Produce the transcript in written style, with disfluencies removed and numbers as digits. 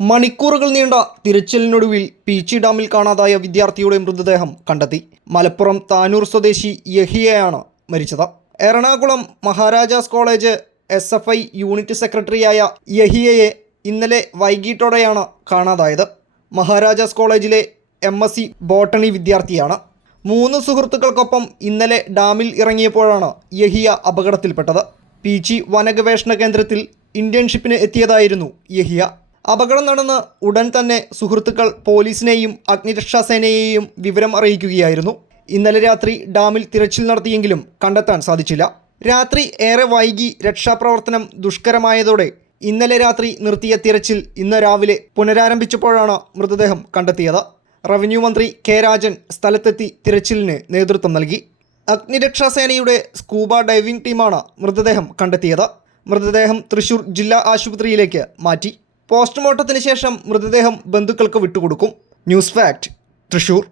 മണിക്കൂറുകൾ നീണ്ട തിരച്ചിലിനൊടുവിൽ പീച്ചി ഡാമിൽ കാണാതായ വിദ്യാർത്ഥിയുടെ മൃതദേഹം കണ്ടെത്തി. മലപ്പുറം താനൂർ സ്വദേശി യഹിയയാണ് മരിച്ചത്. Ernakulam Maharaja's college SFI unit സെക്രട്ടറിയായ യഹിയയെ ഇന്നലെ വൈകിട്ടോടെയാണ് കാണാതായത്. മഹാരാജാസ് കോളേജിലെ MSc ബോട്ടണി വിദ്യാർത്ഥിയാണ്. 3 സുഹൃത്തുക്കൾക്കൊപ്പം ഇന്നലെ ഡാമിൽ ഇറങ്ങിയപ്പോഴാണ് യഹിയ അപകടത്തിൽപ്പെട്ടത്. പീച്ചി വനഗവേഷണ കേന്ദ്രത്തിൽ ഇന്റേൺഷിപ്പിന് എത്തിയതായിരുന്നു യഹിയ. അപകടം നടന്ന് ഉടൻ തന്നെ സുഹൃത്തുക്കൾ പോലീസിനെയും അഗ്നിരക്ഷാസേനയെയും വിവരം അറിയിക്കുകയായിരുന്നു. ഇന്നലെ രാത്രി ഡാമിൽ തിരച്ചിൽ നടത്തിയെങ്കിലും കണ്ടെത്താൻ സാധിച്ചില്ല. രാത്രി ഏറെ വൈകി രക്ഷാപ്രവർത്തനം ദുഷ്കരമായതോടെ ഇന്നലെ രാത്രി നിർത്തിയ തിരച്ചിൽ ഇന്ന് രാവിലെ പുനരാരംഭിച്ചപ്പോഴാണ് മൃതദേഹം കണ്ടെത്തിയത്. റവന്യൂ മന്ത്രി K. രാജൻ സ്ഥലത്തെത്തി തിരച്ചിലിന് നേതൃത്വം നൽകി. അഗ്നിരക്ഷാസേനയുടെ സ്കൂബ ഡൈവിംഗ് ടീമാണ് മൃതദേഹം കണ്ടെത്തിയത്. മൃതദേഹം തൃശൂർ ജില്ലാ ആശുപത്രിയിലേക്ക് മാറ്റി. പോസ്റ്റ്മോർട്ടത്തിന് ശേഷം മൃതദേഹം ബന്ധുക്കൾക്ക് വിട്ടുകൊടുക്കും. News fact, Thrissur.